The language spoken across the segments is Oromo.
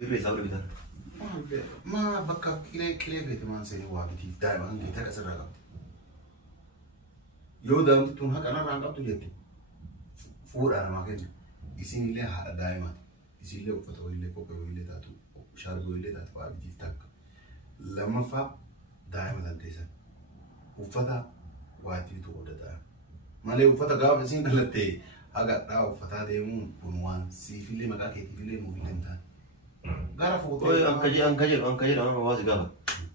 Birri sabri bitar. ما بكا كلي بيت ما نسي وابتي دائما أنت تكسر رقم يودا أنت تون هك أنا رانق أبتو جدي فور أنا ما كنت يسين اللي دائما يسين اللي وفتو اللي كوبي اللي تاتو شاربو اللي تاتو وابتي تك لما فا دائما تنتسى وفتا وابتي تو ودا دائما ما ليه وفتا قاب يسين كلتي أقعد أو فتا ديمون بنوان سيف اللي مكا كيتي اللي مو بيلنتان Oh, angkajel, orang awas gak?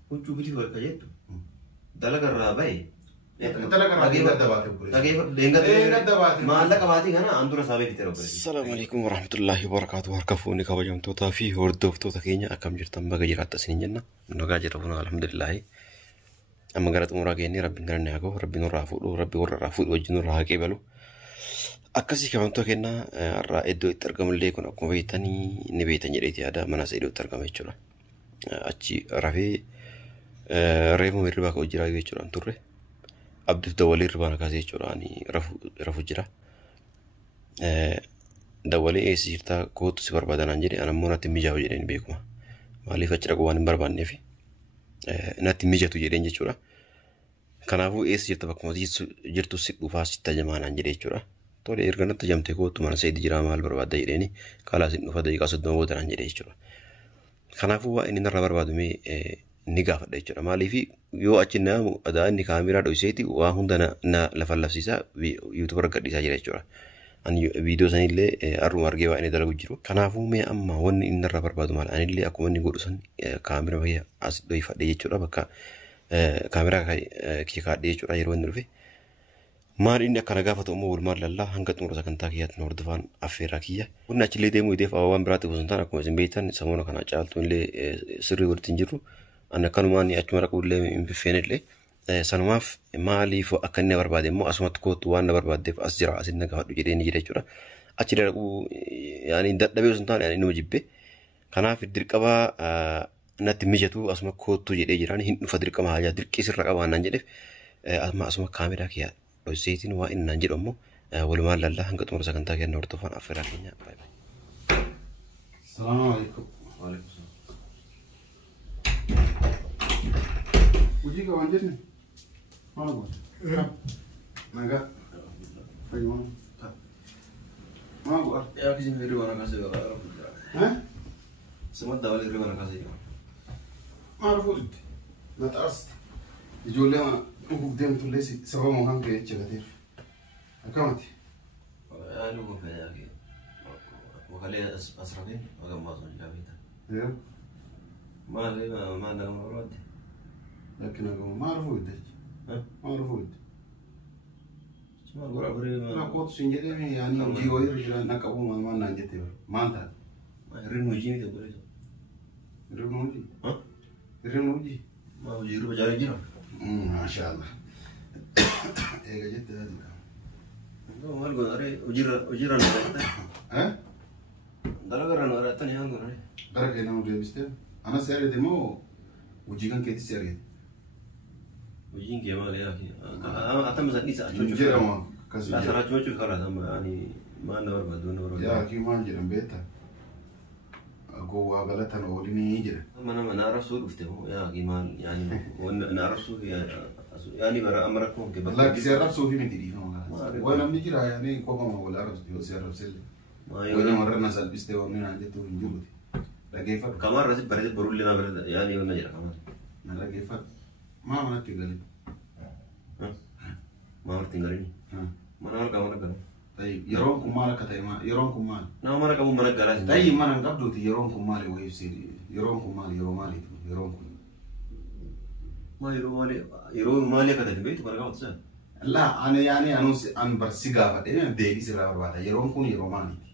Kucu beli buat kajet tu. Dalam kerja bayi. Malah kawati kan? Antura sahabat kita roba. Assalamualaikum warahmatullahi wabarakatuh. Harkafuni kabajam tu tafi hordof tu takinya akam jirtam baga jirata sininya na. Noga jirapun alhamdulillah. Amma garat umrah gini Rabbi ngarane aku, Rabbi nurafu, Rabbi urrafu wajib nurahake balu. Akkasii kamantu kenna irraa iddoo itti argamullee kun akkuma beektanii ni beektan jedheeti yaada mana isa iddoo itti argama jechuudha. Achi rafee reefuma hirribaa ka'u jira jechuudha turre. Abduuf dawwalee hirribaa na kaasee jechuudha ani rafu jira. Dawwalee eessa jirtaa kootu si barbaadanaan jedhe anammoo natti mijaa'u jedheen beekuma. Maaliif achi dhaquu waan hin barbaanneef natti mijatu jedheen jechuudha. Kanaafuu eessa jirta bakkuma jirtu si dhufaa si tajaajilanaan jedhe jechuudha. Tole erga natti jamtee kootu mana Sayyid jira maal barbaadda jedheeni kaalaa sin dhufa daqiiqaa 30 boodanaan jedhe jechuudha. Kanaafuu waa inni narraa barbaadumee ni gaafadha jechuudha. Maaliif yoo achi naamu adaa inni kaameraa dho'iseeti waa hunda na lafa labsiisaa yuutuub irra gadhiisaa jira jechuudha. Ani viidiyoo sanillee arruma argee waa inni dalagu jiru. Kanaafuu mee amma wanni inni narraa barbaadu maal anillee akkuma inni godhu san kaameraa bayya as dho'ifadhe jechuudha bakka kaameraa kee kaadhee jechuudha yeroo inni dhufe. Maal inni akkana gaafatu immoo walumaan lallaa hanga xumura sagantaa kiyyaatti nu hordofaan affeerraa kiyya. Kunni achillee deemuu ideef waan biraatti gosoon ta'an akkuma isin beektan samoona kana caaltu illee sirrii walitti hin jirru. Ani akkanumaan achuma dhaquu illee hin biffeen illee sanumaaf maaliif akka inni barbaade immoo asumatti kootu waan na barbaaddeef as jira asin na gaafadhu jedhee ni jira jechuudha. Achi dhaquu yaani dadhabee osoo hin taane ani inuma jibbe. Kanaaf dirqama natti mijatu asuma kootu jedhee jiraan hin dhufa dirqama haajaa dirqii sirra qabaannaan jedheef asuma kaameraa kiyyaa. Seitin waa inni naan jedhamu walumaan lallaa hanga xumura sagantaa keenna hordofaan affeerraa keenya. Assalamu alaikum. Waalaikum salam. Uji kawan jenni. Mana buat? Naga. Fayyuma. Mana buat? Ya kisah video mana kasih orang. Hah? Semua dawal video mana kasih. Mana buat? Nat ars. Ijoollee mana uffuf deemtu illee sababa mohaan ga'ee jagateef akkamati. Ani uffuf fayyaa kee wakalee asrafee wagammaa sun jaabeeta. Maali maal nagama barbaadde? Lakki nagama maal rufuu idda jechi? Maal rufuu idda? Maal gora biree maal? Maal kootu sin jedhee yaani hojii wayii irra jiran akka qabu maal naan jettee maal taate? Hirreen hojii miti godhe. Hirreen hojii? Hirreen hojii? Maal hojii irra bajaaree jira? Maashaallah. Eega jettee taatidha. Maal godhare hojiirra nu argattan? Dalagarra nu argattan yaan godhare? Gara kee nama deebistee? Anas si argate moo hojii kan keetis si argate? Hojiin kee maal yaa attam isa dhiisa achuuchuuf jedhama akkasii jedhama. Laasara achuuchuuf karaatama ani maal na barbaadu na barbaadu. Yaa kii maal jedhan beekta? Gowwaa galatan oolinii jedha. Mana arrabsuu dhufte moo yaa kii maal yaani na arrabsuu yaani bara amma rakkoo kee bakka. Lakkisi arrabsuu fi miti dhiifama kana. Waan namni jira yaani kopama wal arrabsu yoo si arrabselle. Waan namarra na salphiste waan naan jettu hin jiruti. Dhaggeeffadhu. Kamarra si bareede borullee na bareeda yaani waan na jedha kamar. Na dhaggeeffadhu. Maa manatti hin galin. Maamarti hin galini. Mana harkaa mana galu. Yeroon kun maal akka ta'e yeroon kun maal? Nama mana qabu mana galaa. Ta'i mana hin qabduuti yeroon kun maali wayii ibsii yeroon kun maali yeroo maaliiti yeroon kun. Maa yeroo maali akka ta'e beektu mana qabatu sana. Laa ani yaani an barsi gaafadhee deebii sirraa barbaada yeroon kun yeroo maaliiti.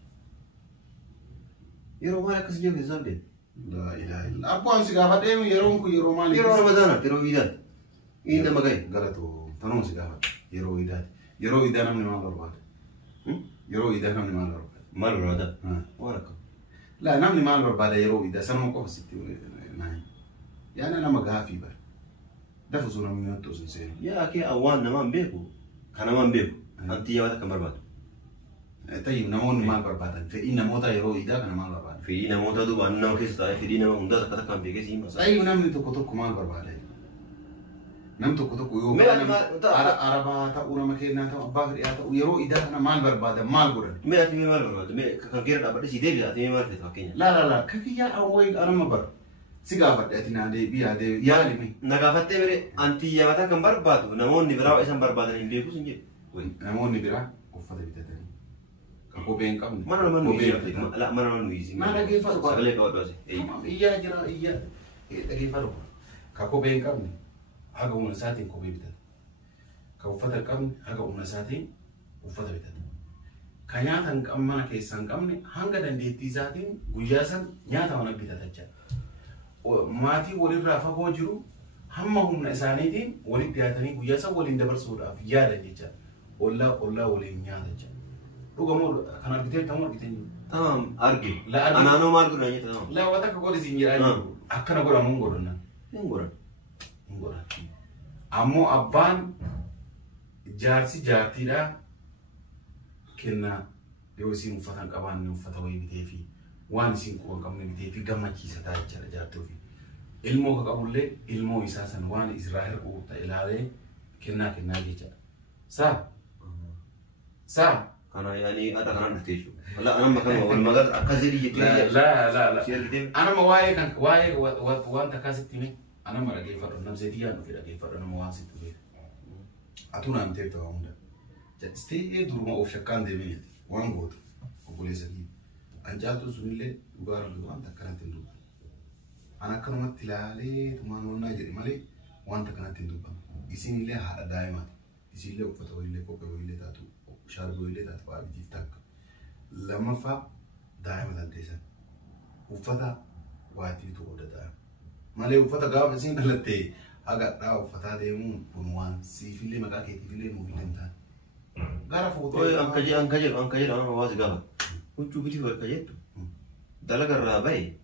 Yeroo maali akkas jiru keessaa abdee? Laa ilaaha illa abbaan si gaafadhee yeroon kun yeroo maaliiti. Yeroo ramadaanaatti yeroo iidaati. Iida magaye. Galatoo tanuma si gaafadha yeroo iidaati. Yeroo iidaa namni maal barbaada? Yeroo iidaa namni maal barbaada? Maal barbaada? Waan akka. Laa namni maal barbaada yeroo iidaa sanuma qofa sitti naan. Yaani nama gaafii bara. Dafu sun namni natti osoo hin seenu. Yaa kee awwaan namaan beeku kan namaan beeku anti yaawata kan barbaadu. طيب نمون مال بربادن في نموتا يرو إذا كان مال بربادن في نموتا دو أنا نم كيس تاي في نم هندا تكتا كم بيجي مثلا طيب نم تكتب مال بربادن نم تكتب يو ملا عربا تقول ما كنا تام أبغى يرو إذا كان مال بربادن مال برد ملا تيمي مال بربادن ملا كان كيرا أبدا سيدي بيا تيمي مال في تاكينيا لا كفيا أوي أنا ما بر سيجافة أتينا دي بيا دي يا لمي نقافته مري أنتي يا متى كم بربادو نمون نبراو إسم بربادن إن بيكو سنجي نمون نبرا وفدا بيتاتني كابو بين كم mana nama nuisi la mana nama nuisi mana lagi faru sekali kau tu sih iya jera iya lagi faru kako beng kam ni haga umna saatin ko be bitat ka ufata kam haga umna saatin ufata bitat kanya tan kam mana ke san kam ni hanga dan de tizatin guyasan nyata wana bitat acha mati wali rafa ko jiru hamma humna sanitin wali tiyatani guyasan wali dabar suda ya da jecha olla wali nyata acha Rugamu kanar kita tamu kita ni. Tamam argi. La Anak anu mal guna ni tamam. La wata kau di sini aja. Akan aku ramu ngorong na. Ngorong. Amo abban jarsi jartira kena yo si mufatan kawan mufatawai bitefi. Wan si kuang kamu bitefi gamma kisah ta cara jartofi. Ilmu kakabulle ilmu isasan wan Israel u ta ilale kena jecha. Sa Karena yani ada kanan begitu. Kalau anak makan awal makan akaziri gitu. La. Anak mau wae kan wae wan takasih tini. Anak mau lagi fadon nam sedia no lagi fadon nam wasi tu. Atu nam te to unda. Jadi stay dulu mau ofshakan de minit. Wan god. Ko boleh segi. Anjal tu sunile ugar lu wan takaran tindu. Anak kan mat tilale tuman wonna jadi male wan takaran tindu. Isini le hada daima. Isini le ufato ile ko ile tatu. شاربوا اللي تتبع بتفتك لما فا دائما تنتسن وفتا واتي تقول ده ما ليه وفتا قاف سين كلتي أجا دا وفتا ديمون بنوان سيف اللي ما كاكي تفيلي مو بيلنتا قارف وطي أنكجل أنا واز قاف وشو بيجي في الكجيت دلك الرابعي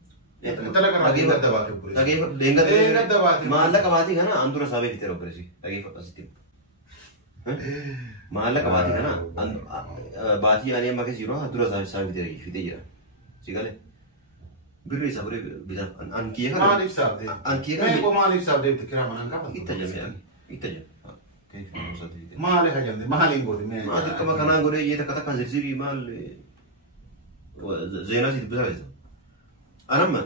دلك الرابعي دباتي بوليس دينغ دباتي ما الله كباتي كنا أندورا سابي في تيرو بريسي أجي فاسيتي Malah kabati kana, bati ane makai zero, dura sahaja tidak gitu aja, sih kali. Beri sahaja bisa ankia kan? Malif sahaja. Ankia kan? Kau malif sahaja itu kira mana kapan? Itu aja. Kayak sahaja itu. Malih aja nih, malin boleh. Malih kama kana gore ye tak kata kan ziri mal, zena sih besar itu. Anam,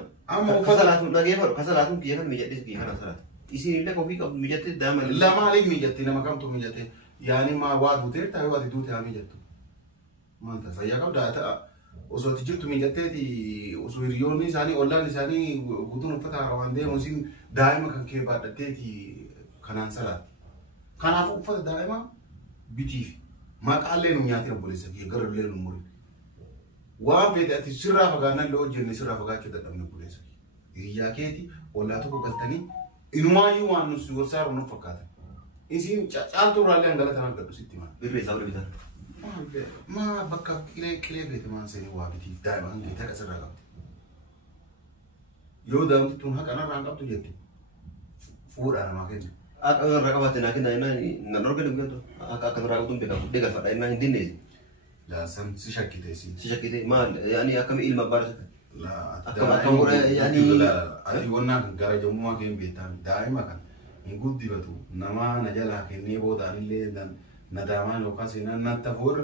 kasalatun kia kan mijat dia kan salat. Isi ini kopi kau mijat itu dah mal. La malih mijat, nama kamu tu mijat. يعني ما واد وتر تاوي واد دوتي عمي جتو ما أنت سيا كم ده تا وصوت جبت من جتتي وصويريون نساني ولا نساني بدون فتح روانده مسين دائما كان كي بعد تتي كنان سلات كان أفوق فتح دائما بيتيف ما قال لنا مياتي البوليس كي قرر لنا المورد وابد أتي سرّا فقانا لو جن سرّا فقا كده دمنا البوليس يا كيتي ولا تبغى قلتني إنه ما يوان نسوي صار ونفكّات إنسين عالتو رالي عندنا تنام كده ستي ما. بيري ساوري بيتر. ما بكا كلي بيت ما سيني وابتي دائما عندي ترى أسرع قبض. يودام تون هك أنا رانق قبض جدي. فور أنا ما كنت. أنا ركبت ناكين أنا نروح كده بيجو. أكن ركبتون بيجا بيجا فرد أنا هندين نيزي. لا سام سيشك كده سين. سيشك كده ما يعني أكمل إلما بارس. لا أكمل يعني. لا أدي ونا غراج جموما كين بيتان دائما كان. Ingudi batu, nama najala kene boda anile dan nadama lokasi na natavur,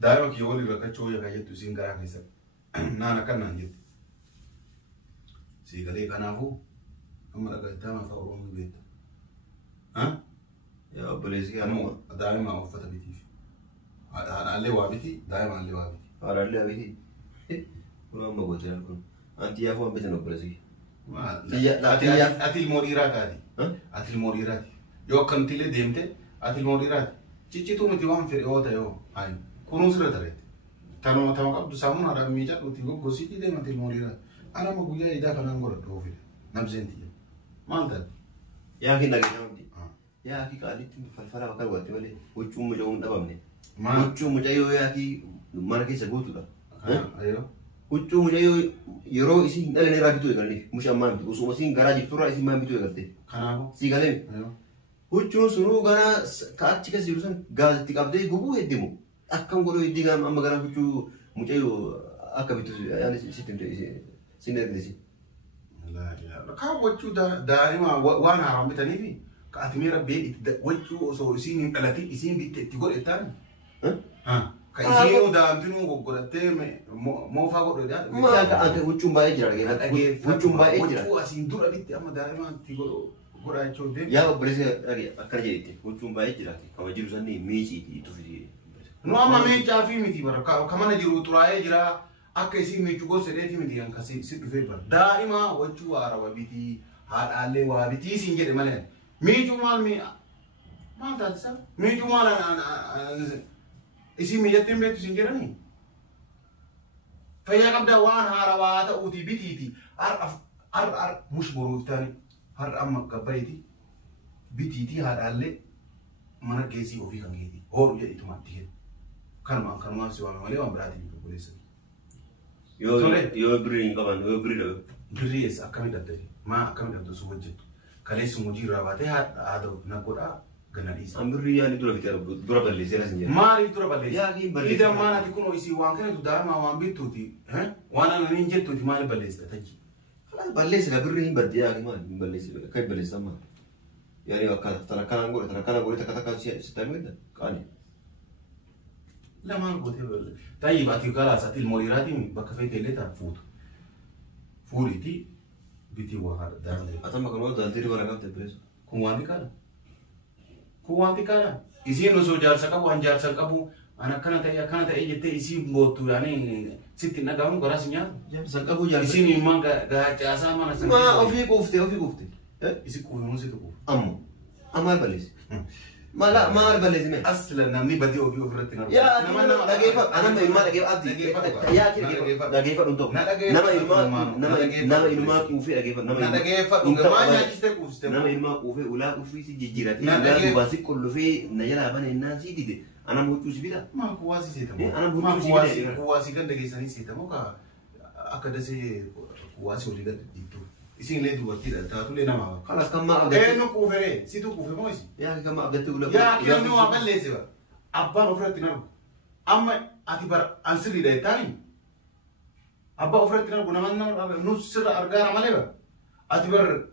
dayo kioli rakacho ya kaje tu singara kisa, na nakan nanjit. Sigale kanafu, kamera kita ma faurung bit. Hah? Ya boleh sih kamu dayo ma ufata biti. Ada alle wabiti, dayo ma alle wabiti. Ada alle wabiti. Kurang mau buat jalan kun. Anti aku ambil jalan boleh sih. Atil morirat tadi. Atil morirat. Yo kantile demte atil morirat. Cici tu mesti wang fer oh tayo. Ay kunus rat rat. Tano kap du samun ada mijat uti go gositi de atil morirat. Ana mo guya ida kana ngora do fer. Nabzenti. Manta. Ya ki lagi namdi. Ya ki kali tim falfala bakal wati wale. Wucum mo jawum dabamne. Wucum mo jayo ya ki mana ki segutu da. Ayo. Huccuu mucayyoo yeroo isin dhala irraa bituu eegalte mushaan maal bitu osuma isin garaa jirturraa isin maal bituu eegalte. Kanaafuu. Sii galee. Huccuun sunuu gara achi keessa jiru san gaazexi qabdee gubuu heddimu أكم قولوا يدي قام أما قرأ بيجو مجايو أكبيتو يعني سيندرسي لا لا كان وجو دائما وانا عم بتنيفي كأتمير بيت وجو سوسين التي اسين بيت تقول الثاني ها كأسينو دامتنو قلتي مو فاقو ده ما أنت وجو باي جرا وجو باي جرا وجو اسين دور بيت أما دائما تقول قرأ شو ده يا بريس أكره جيتي وجو باي جرا كم جيرو سني ميجي تفيدي no amma me jaafi miti bara kamana jiru turaayee jira akka isin meechuu gosedeeti miti kan kasi si dhufee bara daa'ima wachuu araba biti haadhaallee waa biti isin jedhe malee meechuu maal taatisa meechuu maal isin mijattee beektu isin jedhani fayyaa qabdaa waan haarawaa ta'uuti bitiiti har mush boruuf taani har amma qabbayti bitiiti haadhaallee mana geessii ofii kan geeti hoodhu jedhitumaatti kennu kan waan si waame malee waan biraatiin jiru buleessa. Yoo birrii hin qaban yoo birrii dhabe. Birrii eessa akkamitti dabdate maa akkamitti dabdatu sun hojjettu kaleessu hojii irraa baatee haadha na godhaa gana dhiisa. An birrii yaani dura balleessee lasin jedha. Maaliif dura balleesse? Yaa kiin balleesse. Ida maanaati kun isii waan kanatu daa'ima waan bittuuti waan ana niin jettuuti maali balleessita tajji. Balleesse la birrii hin badde yaa maali hin balleesse kai balleessa maali. يعني ترى كان أقول تكا ستعمل قاني لا ما نقول طيب أتيو كلا ساتي الموليراتي بكفيت اللي تفوت فوريتي بيتي وهذا ده أتم كانوا دالتي ربنا كم تبرز كوانتي كلا إذا نسوا جال سكابو أنجال سكابو أنا كانت أي جت إذا بوتو يعني ستين نقام قراسينيا سكابو جال إذا نيمان كأسا ما أفي كوفتي إذا كوفي موسى كوف أما البليس ما البليس مين أصلا نمني بدي أوفي أوفرتنا يا أنا ما يما لقيت أبدي يا كذا لقيت أنتم نما يما كوفي لقيت نما يما كوفي ولا كوفي سجيرات لا بس كله في نجلا بنا الناس يدي أنا موجود سبيلا ما كواسي سيتم أنا موجود سبيلا كواسي كان لقيت سني سيتم وكا أكاد سي كواسي ولي قد يتو isin le dubartii taatu le nama خلاص كم ما أبدأ no kuufere situ kuufe moisi يا كم ما أبدأ تقول يا كيف نو أقل لسه أبا أفرت نرو أما أتبر أنسري ده تاني أبا أفرت نرو نمان نص أرجع عمله بقى أتبر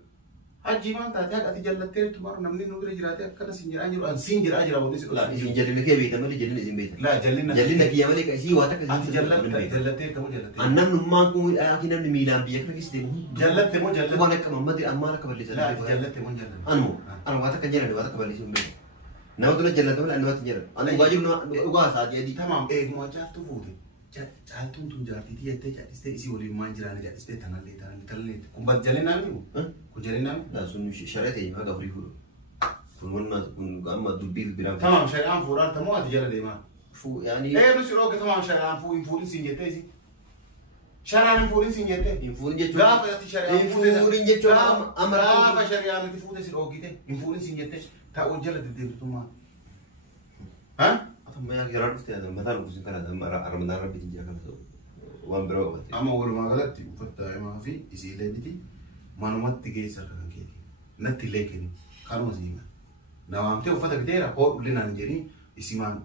حجي ما تاتيك أتجلت تير تمر نمني نقول جراتي كذا سنجر أجر سنجر أجر أبو نسي لا سنجر لك بيت ما لي جلنا زين بيت لا جلنا كي يعملك أشي واتك أتجلت تير كم جلت أنا نما كم أكيد نم ميلان بيك لك استيمو جلت مو جلت تبغى لك ما أدري أما لك بلي لا جلت مو جلت أنا واتك جلنا واتك بلي زين بيت نودنا جلنا ولا أنا واتك جلنا أنا واجب نوقع ساعة دي تمام ما جات تفوتي jaaltuun tun jaartiitii jettee jaadhistee isii waliin maan jiraane jaadhistee tanallee kun bad jalee naamni kun jalee naamni sun shari'a ta'e maa gafrii fuudhu kun amma dubbiif biraan tamam shari'aan fuudhaan tamoo ati jala deemaa yaani nusi rooge tamam shari'aan fuudhin siin jettee isi shari'aan hin fuudhin siin jettee hin fuudhin jechuun gaafa ati shari'aan hin fuudhin jechuun amma gaafa shari'aan itti fuudhe si dhoogite hin fuudhin siin jettee ta'uu jala deddeebitummaa ما يقدر يعرف هذا مثلا وزن كذا رمضان ربي تيجي كذا وان برو أما أول ما غلطت وفتح ما في يصير لديتي ما نمت تجي سرقان كذي نتي لكني كانوا زينا نوام تي وفتح بديرة هو لنا نجري يسمان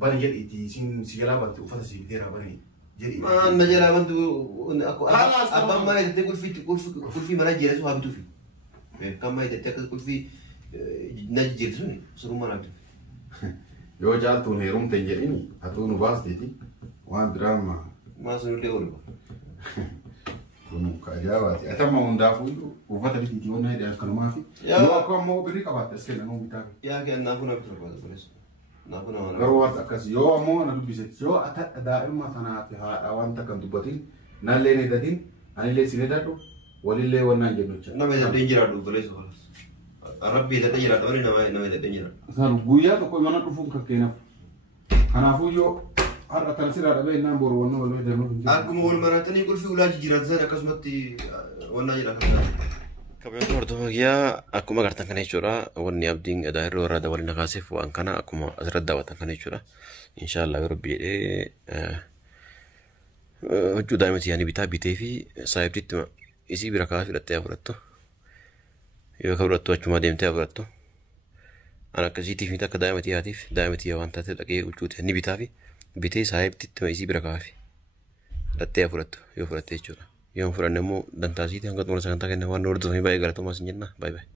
بني جل إتي سين سيجلا بنت وفتح سي بديرة بني جري ما مجرا بنت أبا ما يتقول في مراجع رسوا هابتو في كم ما يتقول في نجير سوني سرو ما نبي yoo jaaltuun heerumte hin jedhini hatuu nu baasteeti waan biraa maa sunillee oolu kun ka ajaa'ibaati atama hundaafuu uffata bitiitii waan hedee akkanumaa fi yoo akka ammoo birrii qabaatte as kenna nuu bitaa yaa kennaafuu na bitu barbaada kunis naafuu nama garuu waan akkas yoo ammoo na dubbisetti yoo ata daa'imma tanaaf haadha wanta kan dubbatin nallee ni datin anillee si ni dadhu walillee wannaan jennucha nama jedhee jiraadhu goleessu kalas Rabbi jedhee jiraadhu wali nama jedhee jiraadhu. Isaan guyyaa tokko mana dhufuun kan keenyaaf. Kanaafuu yoo har'a kana sirraa dhabee innaan boru wanna wal fayyadamu. Akkuma wal maratanii qulfii ulaa jijjiiratan akkasumatti wannaa jira kan Kabajamtoota hordofaa akkuma agartan kana jechuudha wanni abdiin daa'irra warra dabalina kaasif waan kana akkuma asirratti daawwatan kana jechuudha. Inshallah Rabbi jedhee hojii daa'imti yaani bitee fi saayibtiitti isii bira kaasee fudhattee fudhattu. Yoo ka fudhattu achuma deemtee fudhattu Ana akkasiitiif miti akka daa'imati haatiif daa'imati waan taate dhaqee huccuuti ni bitaa fi bitee saayibitti isii bira kaafi. Dhattee fudhattu yoo fudhatte jechuudha. Yoo fudhanne immoo dantaasiiti hanga xumura sagantaa kenna waan hordofanii baay'ee galatoomaa isin jenna. Baay'ee baay'ee.